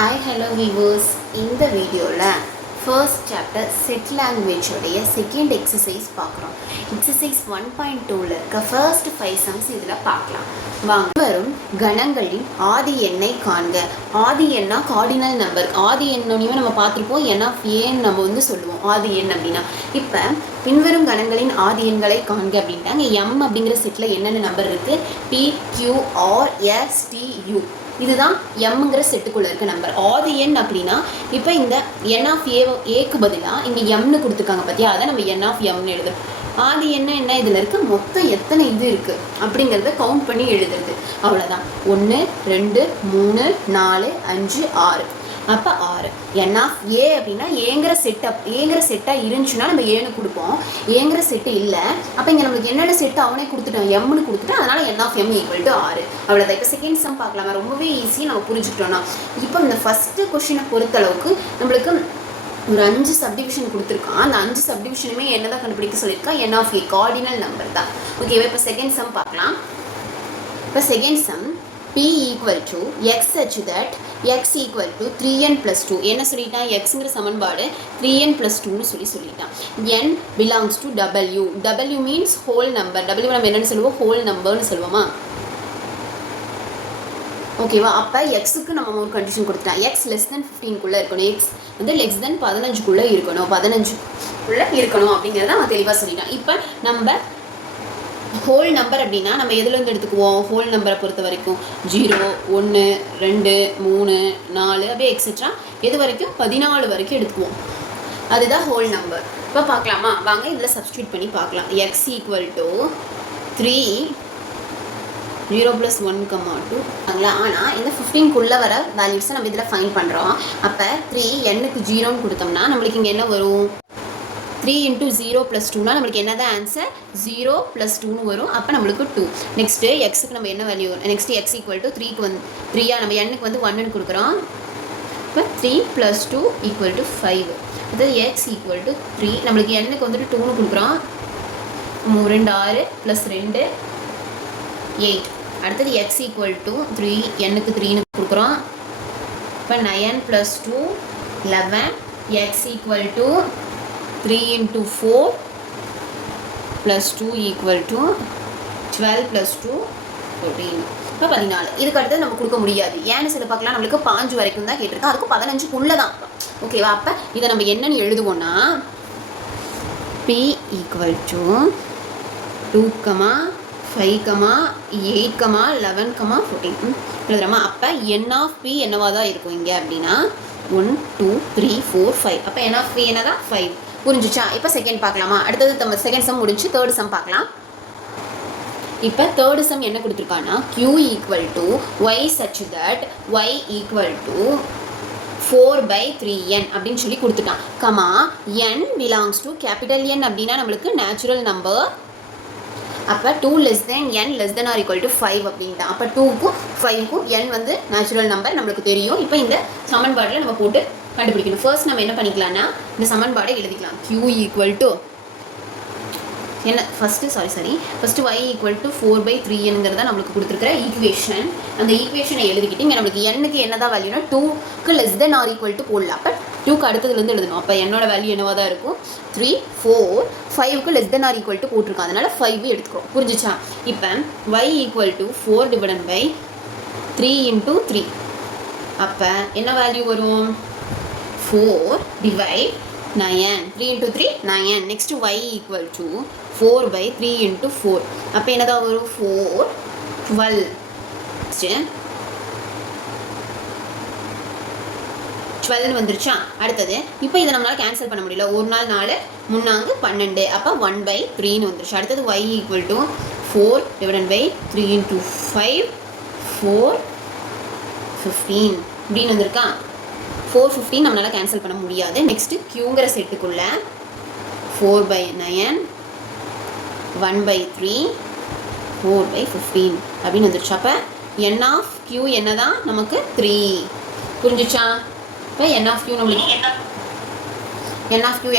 Hi, hello viewers. இந்த வீடியோவில் first chapter set லாங்குவேஜோடைய செகண்ட் எக்ஸசைஸ் பார்க்குறோம். எக்ஸசைஸ் 1.2ல் இருக்க ஃபர்ஸ்ட் 5 சம்ஸ் இதில் பார்க்கலாம். வாங்க. வரும் கணங்களின் ஆதி எண்ணை காண்க. ஆதி எண்ணா கார்டினல் நம்பர். ஆதி எண்ணையும் நம்ம பார்த்துருப்போம். என் ஆஃப் ஏன்னு நம்ம வந்து சொல்லுவோம் ஆதி எண் அப்படின்னா. இப்போ பின்வரும் கணங்களின் ஆதி எண்களை காண்க அப்படின்ட்டாங்க. எம் அப்படிங்கிற செட்டில் என்னென்ன நம்பர் இருக்குது? PQRSTU. இதுதான் எம்ங்கிற செட்டுக்குள்ளே இருக்க நம்பர். ஆதி எண் அப்படின்னா இப்போ இந்த என் ஆஃப் ஏக்கு பதிலாக இங்கே எம்னு கொடுத்துருக்காங்க பார்த்தியா, அதை நம்ம என் ஆஃப் எம்னு எழுதும். ஆதி என்ன இதில் இருக்குது, மொத்தம் எத்தனை இது இருக்குது அப்படிங்கிறத கவுண்ட் பண்ணி எழுதுறது, அவ்வளோதான். 1 2 3 4 5 6. அப்போ 6. என் ஆஃப் ஏ அப்படின்னா ஏங்கிற செட்டாக இருந்துச்சுன்னா நம்ம ஏன்னு கொடுப்போம். ஏங்கிற செட்டு இல்லை, அப்போ இங்கே நம்மளுக்கு என்னென்ன செட்டு அவனே கொடுத்துட்டோம், எம்னு கொடுத்துட்டோம். அதனால் என் ஆஃப் எம் ஈக்குவல் டு 6. அவ்வளோதான். இப்போ செகண்ட் சம் பார்க்கலாமா? ரொம்பவே ஈஸி நம்ம புரிஞ்சுக்கிட்டோம்னா. இப்போ இந்த ஃபஸ்ட்டு கொஷினை பொறுத்தளவுக்கு நம்மளுக்கு ஒரு 5 சப்டிவிஷன் கொடுத்துருக்கான். அந்த 5 சப்டிவிஷனுமே என்ன தான் கண்டுபிடிக்க சொல்லியிருக்கான்? என் ஆஃப் ஏ கார்டினல் நம்பர் தான். ஓகேவா? இப்போ செகண்ட் சம் பார்க்கலாம். இப்போ second sum P equal to x such that x equal to 3n plus 2. என்ன சொல்லிட்டான்? xங்கிற சமன்பாடு 3n plus 2ன்னு சொல்லிட்டான். n belongs to w. w means whole number. w நம்ம என்னன்னு சொல்லுவோம்? whole numberன்னு சொல்லுவோமா? ஓகேவா? அப்போ எக்ஸுக்கு நம்ம ஒரு கண்டிஷன் கொடுத்துட்டோம். எக்ஸ் லெஸ் தென் 15க்குள்ளே இருக்கணும். எக்ஸ் வந்து லெஸ் தென் 15க்குள்ளே இருக்கணும். 15க்குள்ளே இருக்கணும் அப்படிங்கிறத அவன் தெளிவாக சொல்லிட்டான். இப்போ நம்ம ஹோல் நம்பர் அப்படின்னா நம்ம எதுலேருந்து எடுத்துக்குவோம்? ஹோல் நம்பரை பொறுத்த வரைக்கும் 0 1 2 3 4 அப்படியே எக்ஸெட்ரா எது வரைக்கும் 14 வரைக்கும் எடுத்துக்குவோம். அதுதான் ஹோல் நம்பர். இப்போ பார்க்கலாமா? வாங்க இதில் சப்ஸ்டியூட் பண்ணி பார்க்கலாம். X equal to 3 0 + 1, 2 ஆங்களா. ஆனால் இந்த 15க்குள்ளே வர வேல்யூஸை நம்ம இதில் ஃபைன் பண்ணுறோம். அப்போ 3 n-க்கு 0ன்னு கொடுத்தோம்னா நம்மளுக்கு இங்கே என்ன வரும்? 3 × 0 + 2னா நம்மளுக்கு என்ன தான் ஆன்சர்? 0 + 2ன்னு வரும். அப்போ நம்மளுக்கு 2. நெக்ஸ்ட்டு எக்ஸுக்கு நம்ம என்ன value? Next x equal to 3க்கு வந்து 3யா நம்ம n-க்கு வந்து 1ன்னு கொடுக்குறோம். இப்போ 3 + 2 = 5. அதாவது எக்ஸ் ஈக்குவல் டு 3 நம்மளுக்கு n-க்கு வந்துட்டு 2ன்னு கொடுக்குறோம். 2 6 + 2 8. அடுத்தது எக்ஸ் ஈக்குவல் டு 3 n-க்கு 3ன்னு கொடுக்குறோம். இப்போ 9 + 2 11. X equal to 3 × 4 + 2 = 12 + 2 14. இப்போ 14. இதுக்கு அடுத்தது நம்ம கொடுக்க முடியாது. ஏன்னு சில பார்க்கலாம், நம்மளுக்கு 5 வரைக்கும் தான் கேட்டிருக்கோம். அதுக்கு 15க்குள்ளே தான். ஓகேவா? அப்போ இதை நம்ம என்னன்னு எழுதுவோம்னா P = 2, 5, 8, 11, 14 எழுதுறோமா? அப்போ என் ஆஃப் பி என்னவாக தான் இருக்கும் இங்கே அப்படின்னா 1 2 3 4 5. அப்போ என் ஆஃப் பி என்னதான் 5. புரிஞ்சிச்சா? இப்போ செகண்ட் பார்க்கலாமா? அடுத்தது நம்ம செகண்ட் சம் முடிஞ்சு தேர்ட் சம் பார்க்கலாம். இப்போ தேர்ட் சம் என்ன கொடுத்துருக்கான்னா Q = y such that y = 4/3n அப்படின்னு சொல்லி கொடுத்துட்டான். Comma n belongs to capital N அப்படின்னா நம்மளுக்கு நேச்சுரல் நம்பர். அப்போ 2 less than n less than or equal to 5 அப்படின்ட்டான். அப்போ 2க்கும் 5க்கும் n வந்து நேச்சுரல் நம்பர் நம்மளுக்கு தெரியும். இப்போ இந்த சமன்பாட்டில் நம்ம போட்டு கண்டுபிடிக்கணும். ஃபர்ஸ்ட் நம்ம என்ன பண்ணிக்கலாம்னா இந்த சமன்பாடை எழுதிக்கலாம். Q = என்ன ஃபஸ்ட்டு y = 4/3nங்கிறத நம்மளுக்கு கொடுத்துருக்கிற ஈக்குவேஷன். அந்த ஈக்குவேஷனை எழுதிக்கிட்டு இங்கே நம்மளுக்கு n-க்கு என்னதான் வேல்யூனா 2க்கு less than or equal to போடலாம். அப்போ 2க்கு அடுத்ததுலேருந்து எழுதணும். அப்போ என்னோட வேல்யூ என்னவாக தான் இருக்கும்? 3 4 5க்கு less than or equal to போட்டிருக்கோம். அதனால் 5 எடுத்துக்கிறோம். புரிஞ்சிச்சா? இப்போ y = 4/3 × 3. அப்போ என்ன வேல்யூ வரும்? 4 / 9. 3 × 3 9. Next y = 4/3 × 4. அப்போ என்னதான் வரும்? 4 12. 12 வந்துருச்சா? அடுத்தது இப்போ இதை நம்மளால் கேன்சல் பண்ண முடியல. 1 நாள் 4 3 12. அப்போ 1/3ன்னு வந்துருச்சு. அடுத்தது y = 4/3 × 5 4 15 இப்படின்னு வந்திருக்கா? 415 நம்மளால் கேன்சல் பண்ண முடியாது. நெக்ஸ்ட்டு க்யூங்கிற செட்டுக்குள்ளே 4/9 1/3 4/15 அப்படின்னு வந்துருச்சு. அப்போ என் ஆஃப் க்யூ என்ன தான் நமக்கு 3. புரிஞ்சிச்சா? இப்போ என் ஆஃப் க்யூ நம்மளுக்கு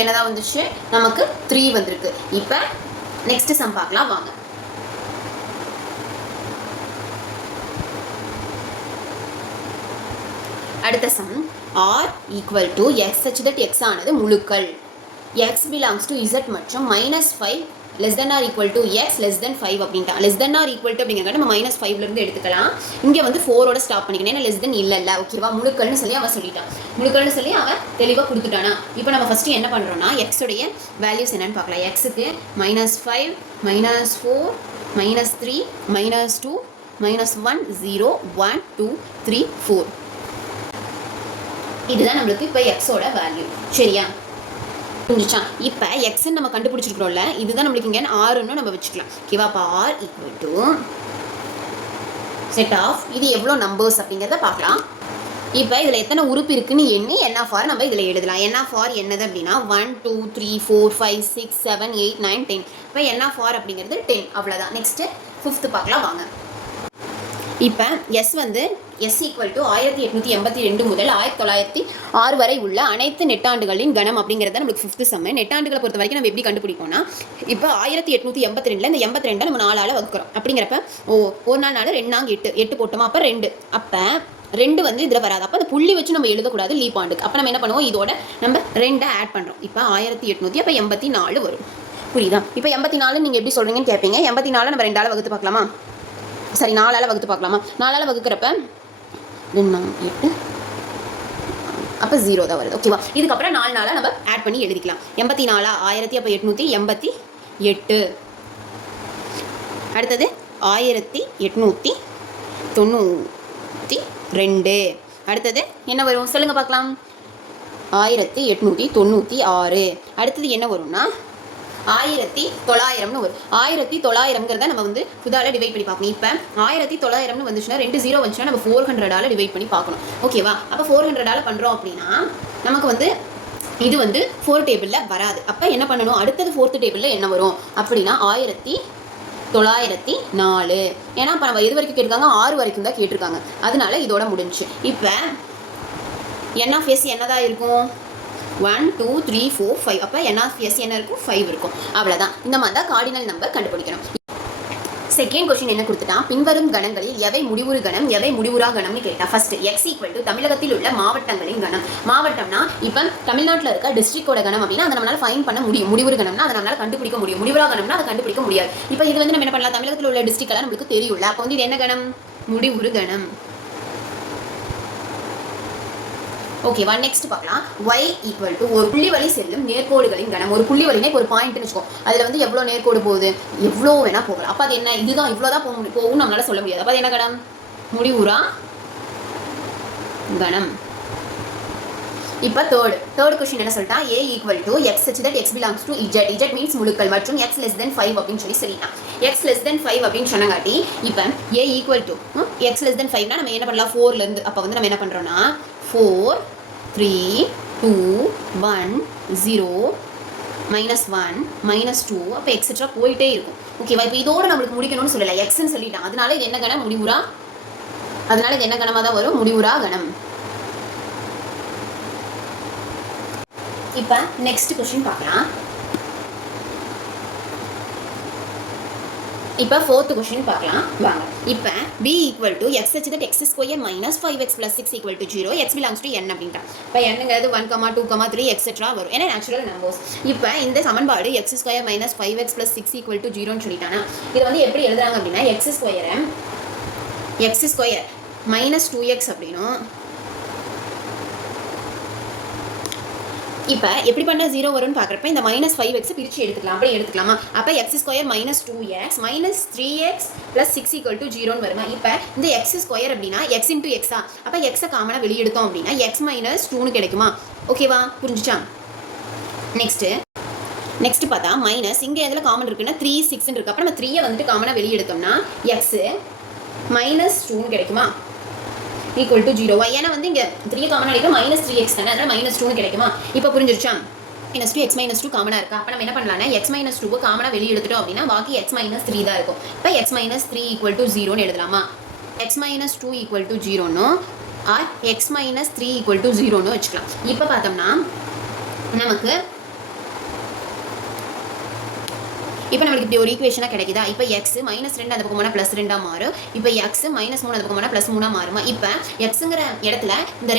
என்ன தான் வந்துச்சு? நமக்கு 3 வந்திருக்கு. இப்போ நெக்ஸ்ட்டு சம் பார்க்கலாம் வாங்க. அடுத்த sum r equal to x such that x ஆனது முழுக்கள் எக்ஸ் பிலாங்ஸ் டு இசட் மற்றும் -5 less than r equal to x less than 5 அப்படின்ட்டா. Less than r equal to அப்படிங்கிறத நம்ம -5லேருந்து எடுத்துக்கலாம். இங்கே வந்து 4ஓட ஸ்டாப் பண்ணிக்கணும், ஏன்னா லெஸ் தென் இல்லை ஓகேவா. முழுக்கள்னு சொல்லி அவன் சொல்லிட்டான், முழுக்கள்னு சொல்லி அவன் தெளிவாக கொடுத்துட்டானா. இப்போ நம்ம ஃபஸ்ட்டு என்ன பண்ணுறோன்னா எக்ஸுடைய வேல்யூஸ் என்னன்னு பார்க்கலாம். எக்ஸுக்கு -5 -4 -3 -2 -1 0 1 2 3 4 இதுதான் நம்மளுக்கு இப்போ எக்ஸோட வேல்யூ. சரியா புரிஞ்சுச்சா. இப்போ எக்ஸ்ன்னு நம்ம கண்டுபிடிச்சிருக்கிறோம்ல, இதுதான் நம்மளுக்கு இங்கே ஆறுன்னு நம்ம வச்சுக்கலாம். ஓகேவா. அப்போ R equal to set of இது எவ்வளோ நம்பர்ஸ் அப்படிங்கிறத பார்க்கலாம். இப்போ இதில் எத்தனை உறுப்பு இருக்குன்னு எண்ணி என் ஆஃப் ஆர் நம்ம இதில் எழுதலாம். என் ஆஃப் ஆர் என்னது அப்படின்னா 1 2 3 4 5 6 7 8 9 10. இப்போ என் ஆஃப் ஆர் அப்படிங்கிறது 10 அவ்வளோதான். நெக்ஸ்ட்டு 5th பார்க்கலாம் வாங்க. இப்போ எஸ் வந்து எஸ் ஈக்குவல் டு 1882 முதல் 1906 வரை உள்ள அனைத்து நெட்டாண்டுகளின் கணம் அப்படிங்கிறத நம்மளுக்கு 5th சம். நெட்டாண்டுகளை பொறுத்த வரைக்கும் நம்ம எப்படி கண்டுபிடிப்போம்னா, இப்போ 1882 இந்த 82 நம்ம 4ஆல் வகுக்கிறோம். அப்படிங்கிறப்ப ஒரு நாள் 2 நாங்க 8 போட்டோமா, அப்போ 2. அப்போ 2 வந்து இதில் வராது. அப்போ அந்த புள்ளி வச்சு நம்ம எழுதக்கூடாது லீப் ஆண்டுக்கு. அப்போ நம்ம என்ன பண்ணுவோம், இதோட நம்ம 2 ஆட் பண்ணுறோம். இப்போ 1800 அப்போ 84 வரும். புரியுதா. இப்போ 84 நீங்கள் எப்படி சொல்கிறீங்கன்னு கேட்பீங்க. 84 நம்ம 2ஆல் வகுத்து பார்க்கலாமா, சரி 4ஆல் வகுத்து பார்க்கலாமா. 4ஆல் வகுக்கிறப்ப 2 8 அப்போ 0 தான் வருது. ஓகேவா. இதுக்கப்புறம் 4 நாளாக நம்ம ஆட் பண்ணி எழுதிக்கலாம். 84 1888. அடுத்தது 1892. அடுத்தது என்ன வரும் சொல்லுங்கள் பார்க்கலாம். 1896. அடுத்தது என்ன வரும்னா 1900 வரும். 1900ங்கிறத நம்ம வந்து புதால டிவைட் பண்ணி பார்க்கணும். இப்போ 1900ன்னு வந்துச்சுன்னா 2 0 வந்துச்சுன்னா நம்ம 400ஆல் டிவைட் பண்ணி பார்க்கணும். ஓகேவா. அப்போ 400ஆல் பண்ணுறோம் அப்படின்னா நமக்கு வந்து இது வந்து 4 டேபிளில் வராது. அப்போ என்ன பண்ணணும், அடுத்தது 4th டேபிளில் என்ன வரும் அப்படின்னா 1904. ஏன்னா இப்போ நம்ம எது வரைக்கும் கேட்டிருக்காங்க, 6 வரைக்கும் தான் கேட்டிருக்காங்க, அதனால இதோட முடிஞ்சு. இப்போ என் ஆஃப் எஸ் என்னதான் இருக்கும், 1 2 3 4 5. அப்போ என் ஆஃப் எஸ் என்ன இருக்கும், 5 இருக்கும். அவ்வளோதான். இந்த மாதிரி தான் கார்டினல் நம்பர் கண்டுபிடிக்கணும். செகண்ட் கொஸ்டின் என்ன கொடுத்துட்டான், பின்வரும் கணங்களில் எவை முடிவுறு கணம் எவை முடிவுறா கணம்னு கேட்டா. ஃபர்ஸ்ட் எக்ஸ் ஈக்குவல் டு தமிழகத்தில் உள்ள மாவட்டங்களின் கணம். மாவட்டம்னா இப்போ தமிழ்நாட்டில் இருக்க டிஸ்ட்ரிக்டோட கணம் அப்படின்னா அதை நம்மளால ஃபைன் பண்ண முடியும். முடிவுறு கணம்னா அதை நம்மளால கண்டுபிடிக்க முடியும். முடிவுறா கணம்னா அதை கண்டுபிடிக்க முடியாது. இப்போ இது வந்து நம்ம என்ன பண்ணலாம், தமிழகத்தில் உள்ள டிஸ்ட்ரிக்ட் எல்லாம் நம்மளுக்கு தெரியும்ல. அப்போ வந்து இது என்ன கணம், முடிவுறு கணம். ஓகேவா. நெக்ஸ்ட் பார்க்கலாம். y ஈக்குவல் டு ஒரு புள்ளி வழி செல்லும் நேர்கோடுகளின் கணம். ஒரு புள்ளி வழினா ஒரு பாயிண்ட்னு வச்சுக்கோ, அதில் வந்து எவ்வளோ நேர்கோடு போகுது, எவ்வளோ வேணா போகலாம். அப்போ அது என்ன, இதுதான் இவ்வளோதான் போகும் நம்மளால சொல்ல முடியாது. அப்போ அது என்ன கணம், முடிவுறா கணம். இப்போ தேர்ட் கொஸ்டின் என்ன சொல்லிட்டான், a equal to x such that x belongs to Z. Z means முழுக்கள் மற்றும் x லெஸ் தென் 5 அப்படின்னு சொல்லிட்டான். x லெஸ் தென் 5 அப்படின்னு சொன்னங்காட்டி இப்போ a equal to x less than 5னா நம்ம என்ன பண்ணலாம், 4லேருந்து. அப்போ வந்து நம்ம என்ன பண்ணுறோன்னா 4 3 2 1 0 -1 -2 அப்போ எக்ஸெட்ரா போயிட்டே இருக்கும். ஓகேவா. இப்போ இதோட நம்மளுக்கு முடிக்கணும்னு சொல்லலை, எக்ஸ்ன்னு சொல்லிட்டான். அதனால இது என்ன கணம், முடிவுறா. அதனால இது என்ன கணமாக தான் வரும், முடிவுறா கணம். இப்போ நெக்ஸ்ட் கொஸ்டின் பார்க்கலாம். இப்போ 4th கொஸ்டின் பார்க்கலாம் வாங்க. இப்போ b equal to x such that X square -5x + 6 equal to 0 X belongs to n அப்படின்ட்டான். இப்போ என்னங்கிறது 1 2 3 எக்ஸெட்ரா வரும், ஏன்னா நேச்சுரல் நம்பர்ஸ். இப்போ இந்த சமன்பாடு x² - 5x + 6 ஈக்குவல் டு 0ன்னு சொல்லிட்டானா. இதை வந்து எப்படி எழுதுறாங்க அப்படின்னா x² -2x அப்படின்னும். இப்போ எப்படி பண்ணால் 0 வரும்னு பார்க்குறப்ப இந்த -5x பிரித்து எடுத்துக்கலாம். அப்படி எடுத்துக்கலாமா. அப்போ x² - 2x -3x + 6 equal to 0ன்னு வருமா. இப்போ இந்த x² அப்படின்னா x × x. அப்போ எக்ஸை காமனாக வெளியே எடுத்தோம் அப்படின்னா x - 2ன்னு கிடைக்குமா. ஓகேவா, புரிஞ்சுச்சா. நெக்ஸ்ட் பார்த்தா மைனஸ் இங்கே எதில் காமன் இருக்குன்னா 3 6ன்னு இருக்குது. அப்போ நம்ம 3யை வந்துட்டு காமனாக வெளியே எடுத்தோம்னா x -2ன்னு கிடைக்குமா, ஈக்குவல் டு 0. ஏன்னா வந்து இங்கே 3 காமனாக அடிக்கும் -3x தானே, அதனால் -2ன்னு கிடைக்குமா. இப்போ புரிஞ்சிருச்சா. -2 x - 2 காமனாக இருக்கா. அப்போ நம்ம என்ன பண்ணலாம்னா x - 2 காமனாக வெளியே எடுத்துட்டோம் அப்படின்னா பாக்கி x - 3 தான் இருக்கும். இப்போ x - 3 ஈக்குவல் டு 0ன்னு எழுதலாமா. x - 2 ஈக்குவல் டு 0ன்னு ஆர் x - 3 ஈக்குவல் டு 0ன்னு வச்சுக்கலாம். இப்போ பார்த்தோம்னா நமக்கு இப்போ நம்மளுக்கு இப்படி ஒரு ஈக்குவேஷனாக கிடைக்குதா? இப்போ எக்ஸ் -2 அந்த பக்கம் போனால் +2 மாறும். இப்போ எக்ஸ் -3 அந்த பக்கம் போனால் +3 மாறுமா? இப்போ எக்ஸுங்கிற இடத்துல இந்த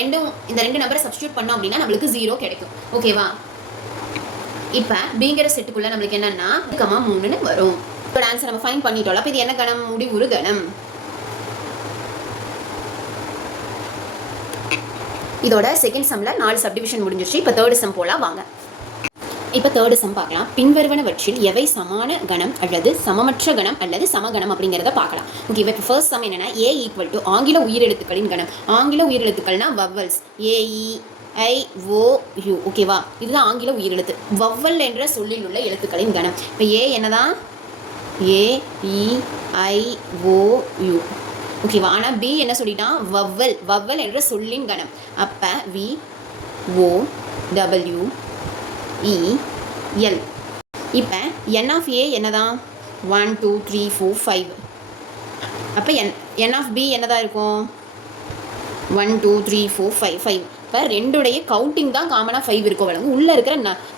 ரெண்டு நம்பரை சப்ஸ்டியூட் பண்ணோம் அப்படின்னா நம்மளுக்கு 0 கிடைக்கும். ஓகேவா? இப்போ பிங்கிற செட்டுக்குள்ள நம்மளுக்கு என்னன்னா 3ன்னு வரும். இப்போ ஆன்சர் நம்ம ஃபைண்ட் பண்ணிட்டோம். அப்போ இது என்ன கணம்? முடிவுறு கணம். இதோட செகண்ட் சம்மில் 4 சப்டிவிஷன் முடிஞ்சிருச்சு. இப்போ தேர்ட் சம் போலாம் வாங்க. இப்போ தேர்ட் சம் பார்க்கலாம். பின்வருவனவற்றில் எவை சமான கணம் அல்லது சமமற்ற கணம் அல்லது சமகணம் அப்படிங்கிறத பார்க்கலாம். ஓகே, இப்போ ஃபர்ஸ்ட் சம் என்னன்னா A = ஆங்கில உயிரெழுத்துக்களின் கணம். ஆங்கில உயிரெழுத்துக்கள்னா வவ்வல்ஸ் AEIOU. ஓகேவா? இதுதான் ஆங்கில உயிரெழுத்து. வவ்வல் என்ற சொல்லில் உள்ள எழுத்துக்களின் கணம். இப்போ A என்னதான்? AEIOU. ஓகேவா? ஆனால் B என்ன சொல்லிட்டான்? வவ்வல். வவ்வல் என்ற சொல்லின் கணம். அப்போ VOWEL. இப்போ N of A என்னதான்? 1 2 3 4 5. அப்போ N of B என்னதான் இருக்கும்? 1 2 3 4 5 5. இப்போ ரெண்டுடைய கவுண்டிங் தான் காமனாக 5 இருக்கும் வழங்கும். உள்ளே இருக்கிற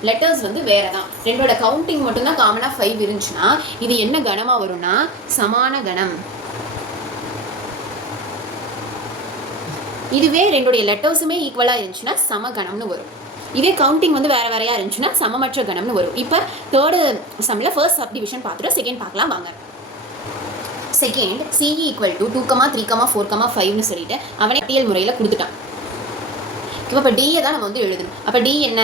லெட்டர்ஸ் வந்து வேறு தான். ரெண்டோட கவுண்டிங் மட்டும்தான் காமனாக 5 இருந்துச்சுன்னா இது என்ன கணமாக வரும்னா சமான கணம். இதுவே ரெண்டுடைய லெட்டர்ஸுமே ஈக்குவலாக இருந்துச்சுன்னா சமகணம்னு வரும். இதே கவுண்டிங் வந்து வேறு வேறையாக இருந்துச்சுன்னா சமமற்ற கணம்னு வரும். இப்போ தேர்டு சம்மில் ஃபர்ஸ்ட் சப்டிவிஷன் பார்த்துட்டு செகண்ட் பார்க்கலாம் வாங்க. செகண்ட் CE = 2, 3, 4, 5ன்னு சொல்லிட்டு அவனே பட்டியல் முறையில் கொடுத்துட்டான். இப்போ டியை தான் நம்ம வந்து எழுதணும். அப்போ டி என்ன?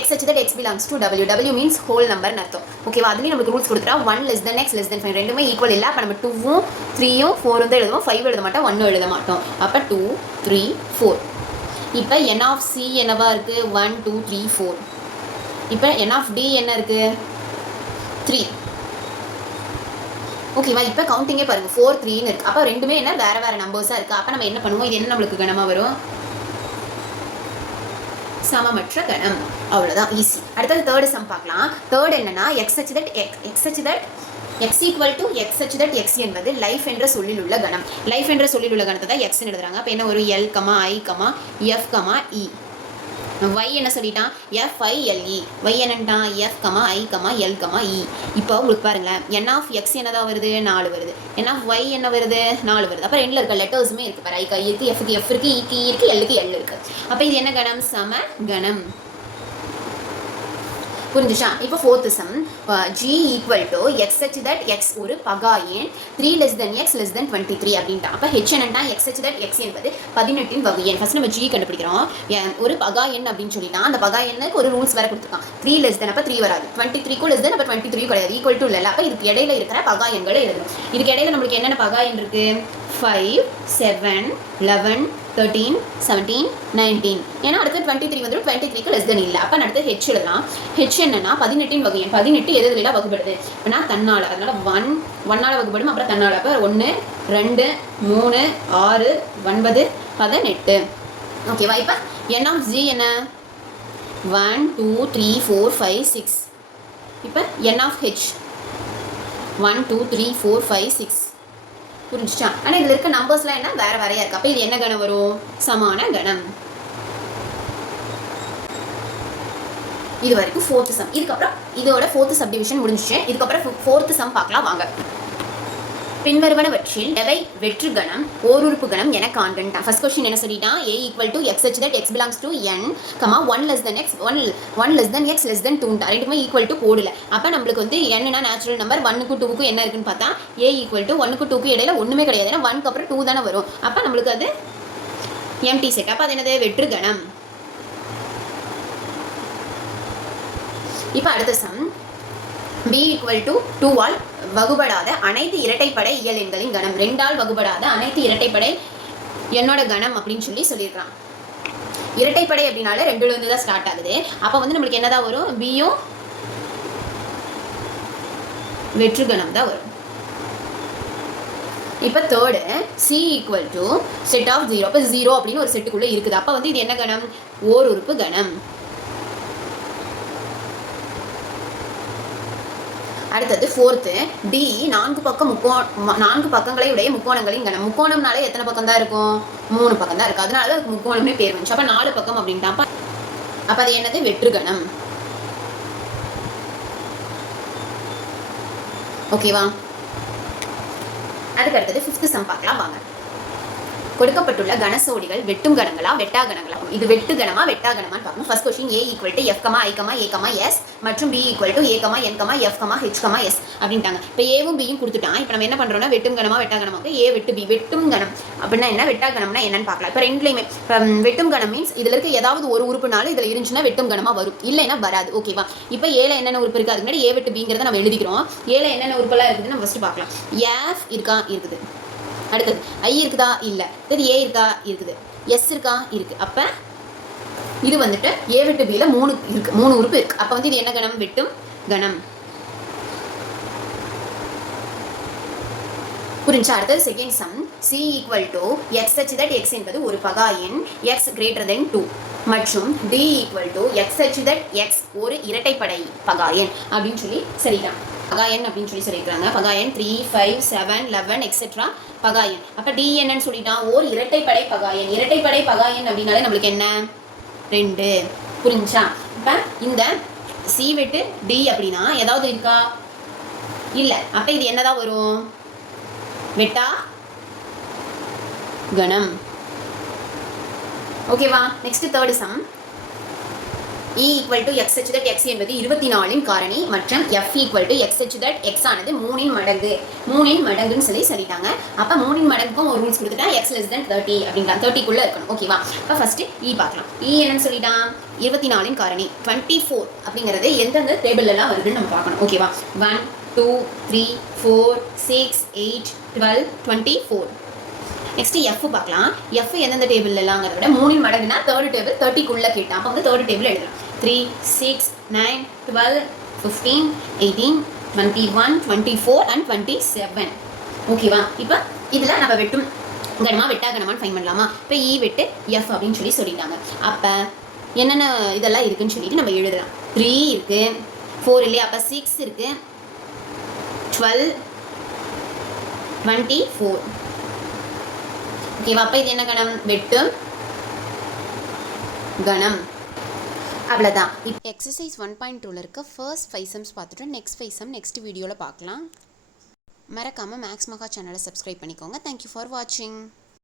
x such that x belongs to w. w means whole numberன்னு அர்த்தம். ஓகேவா? அதுலேயும் நமக்கு ரூல்ஸ் கொடுத்துட்டா 1 less than x less than 5 ரெண்டுமே ஈக்குவல் இல்லை. அப்போ நம்ம 2ம் 3ம் 4ம் தான் எழுதுவோம். 5 எழுத மாட்டோம், 1 எழுத மாட்டோம். அப்போ 2 3 4. இப்போ N of C என்னவா இருக்குது? 1 2 3 4. இப்போ N of D என்ன இருக்குது? 3. ஓகேவா? இப்போ கவுண்டிங்கே பாருங்கள் 4 3ன்னு இருக்குது. அப்போ ரெண்டுமே என்ன வேறு வேறு நம்பர்ஸாக இருக்குது. அப்போ நம்ம என்ன பண்ணுவோம்? இது என்ன நம்மளுக்கு கணமாக வரும்? சமமற்ற கணம். அவ்வளோதான், ஈஸி. அடுத்தது தேர்டு சம் பார்க்கலாம். தேர்ட் என்னன்னா x such that x என்பது லைஃப் என்ற சொல்லில் உள்ள கணம். லைஃப் என்ற சொல்லில் உள்ள கணத்தை தான் எக்ஸ்ன்னு எழுதுறாங்க. அப்போ என்ன ஒரு L, I, F, E. y என்ன சொல்லிட்டான்? FILE. y என்னன்ட்டான்? F, I, L, E. இப்போ உங்களுக்கு பாருங்களேன், N of x என்னதான் வருது? 4 வருது. N of y என்ன வருது? 4 வருது. அப்போ ரெண்டில் இருக்க லெட்டர்ஸுமே இருக்குது. பாரு, I இருக்குது, F இருக்குது, E இருக்குது, L இருக்குது. அப்போ இது என்ன கணம்? சம கணம். புரிஞ்சுச்சா? இப்போ fourth some G = x such that x ஒரு பகா எண் 3 less than x less than 23 அப்படின்ட்டான். அப்போ h என்னன்னா x such that x என்பது 18 வகை எண். ஃபர்ஸ்ட் நம்ம G கண்டுபிடிக்கிறோம். ஒரு பகா எண் அப்படின்னு சொல்லிட்டான். அந்த பகா எண்ணுக்கு ஒரு ரூல்ஸ் வேற கொடுத்துருக்கான். 3 less than அப்போ 3 வராது, 23க்கும் less than அப்போ 23 கிடையாது, ஈக்குவல் டு இல்லை. அப்போ இதுக்கு இடையில இருக்கிற பகா எண்களை எழுதணும். இதுக்கு இடையில நம்மளுக்கு என்னென்ன பகா எண் இருக்கு? 5 7 11 13 17 19. ஏன்னா அடுத்து 23 வந்துடும். 23க்கு லெஸ் தென் இல்லை. அப்போ அடுத்து ஹெச் எழுதலாம். ஹெச் என்னன்னா 18 வகை எண். 18 எதுலாம் வகுப்படுது? அப்படின்னா தன்னால். அதனால 1 வகுப்படும். அப்புறம் தன்னால். அப்போ 1 2 3 6 9 18. ஓகேவா? இப்போ N of G என்ன? 1 2 3 4 5 6. இப்போ N of H 1 2 3 4 5 6. புரிஞ்சுச்சா? ஆனால் இதில் இருக்க நம்பர்ஸ்லாம் என்ன வேறு வேறையாக இருக்குது. அப்போ இது என்ன கணம் வரும்? சமான கணம். இது வரைக்கும் ஃபோர்த்து சம். இதுக்கப்புறம் இதோட ஃபோர்த்து சப்டிவிஷன் முடிஞ்சிச்சு. இதுக்கப்புறம் ஃபோர்த்து சம் பார்க்கலாம் வாங்க. பின்வருவனவற்றில் எவை வெற்று கணம் ஓருறுப்பு கணம் என காண்கன்ட்டான். ஃபர்ஸ்ட் கொஸ்டின் என்ன சொல்லிட்டான்? A = x such that x belongs to N, 1 less than x 1 less than x less than 2. ரெண்டுமே ஈக்குவல் டு போடல. அப்போ நம்மளுக்கு வந்து என்னன்னா நேச்சுரல் நம்பர் 1க்கும் 2க்கும் என்ன இருக்குன்னு பார்த்தா A = 1க்கும் 2க்கும் இடையில ஒன்றுமே கிடையாது. ஏன்னா 1க்கு அப்புறம் 2 தானே வரும். அப்போ நம்மளுக்கு அது எம்டி செட். அப்போ அது என்னது? வெற்று கணம். இப்போ அடுத்த சம் B = 2 ஆல் வகுபடாத அனைத்து இரட்டைப்படை இயல் எண்களின் கணம். 2 ஆல் வகுபடாத அனைத்து இரட்டைப்படை என்னோட கணம் அப்படின்னு சொல்லியிருக்கான். இரட்டைப்படை அப்படின்னால 2லேருந்து தான் ஸ்டார்ட் ஆகுது. அப்போ வந்து நம்மளுக்கு என்னதான் வரும்? பியும் வெற்று கணம் தான் வரும். இப்போ தேர்டு C = செட் ஆஃப் 0. அப்போ 0 அப்படின்னு ஒரு செட்டுக்குள்ளே இருக்குது. அப்போ வந்து இது என்ன கணம்? ஓர் உறுப்பு கணம். அடுத்தது ஃபோர்த்து டி 4 பக்கங்களை உடைய முக்கோணங்களின் கணம். முக்கோணம்னாலே எத்தனை பக்கம் தான் இருக்கும்? 3 பக்கம் தான் இருக்குது. அதனால அதுக்கு முக்கோணம்னே பேர் வந்துச்சு. அப்போ 4 பக்கம் அப்படின்ட்டான். அப்போ அது என்னது? வெற்று கணம். ஓகேவா? அதுக்கு அடுத்தது 5th சம் பார்க்கலாம் வாங்க. கொடுக்கப்பட்டுள்ள கனசோடிகள் வெட்டும் கணங்களா வெட்டா கணங்களா? இது வெட்டு கணமா வெட்டா கணமான்னு பார்க்கணும். First question A = F, I, A, S மற்றும் B = A, N, F, H, S அப்படின்ட்டாங்க. இப்போ ஏவும் பியும் கொடுத்துட்டான். இப்போ நம்ம என்ன பண்றோம்னா வெட்டும் கணமா வெட்டா கணமாக்கு A வெட்டு B. வெட்டும் கணம் அப்படின்னா என்ன, வெட்டா கணம்னா என்னன்னு பார்க்கலாம். இப்போ ரெண்டுலையுமே வெட்டும் கணம் மீன்ஸ் இதுல இருக்க ஏதாவது ஒரு உறுப்புனாலும் இதுல இருந்துச்சுன்னா வெட்டும் கணமா வரும், இல்லைன்னா வராது. ஓகேவா? இப்போ ஏல என்னென்ன உறுப்பு இருக்கு, அதுக்கு முன்னாடி A வெட்டு Bங்கிறத நம்ம எழுதிக்கிறோம். ஏல என்னென்ன உறுப்பெல்லாம் இருக்குதுன்னு நம்ம ஃபர்ஸ்ட் பார்க்கலாம். F இருக்கா, இருக்குது. அடுத்தது I இருக்குதா, இல்லை. அடுத்தது A இருக்கா, இருக்குது. S இருக்கா, இருக்கு. அப்போ இது வந்துட்டு A வெட்டு Bல 3 இருக்கு, 3 உறுப்பு இருக்கு. அப்போ வந்து இது என்ன கணம், வெட்டும் கணம். புரிஞ்சா? அடுத்தது second sum. C = X such that X என்பது ஒரு பகா எண் X > 2 மற்றும் D = X such that X ஒரு இரட்டைப்படை பகா எண் அப்படின்னு சொல்லி சரிதான். பகா எண் அப்படின்னு சொல்லி சொல்லியிருக்காங்க. பகா எண் 3, 5, 7, 11 எக்ஸெட்ரா பகா எண். அப்போ D என்னன்னு சொல்லிட்டான், ஓர் இரட்டைப்படை பகா எண். இரட்டைப்படை பகா எண் அப்படின்னாலே நம்மளுக்கு என்ன, 2. புரிஞ்சா? இப்போ இந்த C வெட்டு D அப்படின்னா ஏதாவது இருக்கா, இல்லை. அப்போ இது என்னதான் வரும், வெட்டா கணம். ஓகேவா? Next third sum. E = X such that X என்பது 24 காரணி மற்றும் F = X such that X ஆனது 3 மடங்கு. 3 மடங்குன்னு சொல்லிட்டாங்க. அப்போ 3 மடங்குக்கும் ஒரு ரூல்ஸ் கொடுத்துட்டா X less than 30 அப்படின்றாங்க. 30க்குள்ள இருக்கணும். ஓகேவா? இப்போ ஃபர்ஸ்ட் E பார்க்கலாம். E என்னன்னு சொல்லிட்டான், 24 காரணி 24 அப்படிங்கிறது எந்தெந்த டேபிள்லாம் வருதுன்னு நம்ம பார்க்கணும். ஓகேவா? 1, 2, 3, 4, 6, 8, 12, 24. நெக்ஸ்ட் F பார்க்கலாம். F எந்தெந்த டேபிள்லாங்கிறத விட 3 மடங்குனா தேர்ட் டேபிள் 30க்குள்ள கேட்டான். அப்போ வந்து தேர்ட் டேபிள் எழுதலாம். 3, 6, 9, 12, 15, 18, 21, 24 and 27. ஓகேவா? இப்போ இதில் நம்ம வெட்டும் கணமா வெட்டா கணமான்னு ஃபைன் பண்ணலாமா? இப்போ E வெட்டு F அப்படின்னு சொல்லிட்டாங்க. அப்போ என்னென்ன இதெல்லாம் இருக்குன்னு சொல்லிட்டு நம்ம எழுதலாம். 3 இருக்கு, 4 இல்லையா, அப்போ 6 இருக்கு, 12, 24. ஓகேவா? அப்போ இது என்ன கணம், வெட்டும் கணம். அவ்வளோதான். இப்போ எக்ஸசைஸ் 1.2ல இருக்க ஃபர்ஸ்ட் 5 சம்ஸ் பார்த்துட்டு நெக்ஸ்ட் 5 சம் நெக்ஸ்ட் வீடியோவில் பார்க்கலாம். மறக்காமல் மேக்ஸ் மகா சேனலை சப்ஸ்கிரைப் பண்ணிக்கோங்க. தேங்க்யூ ஃபார் வாட்சிங்.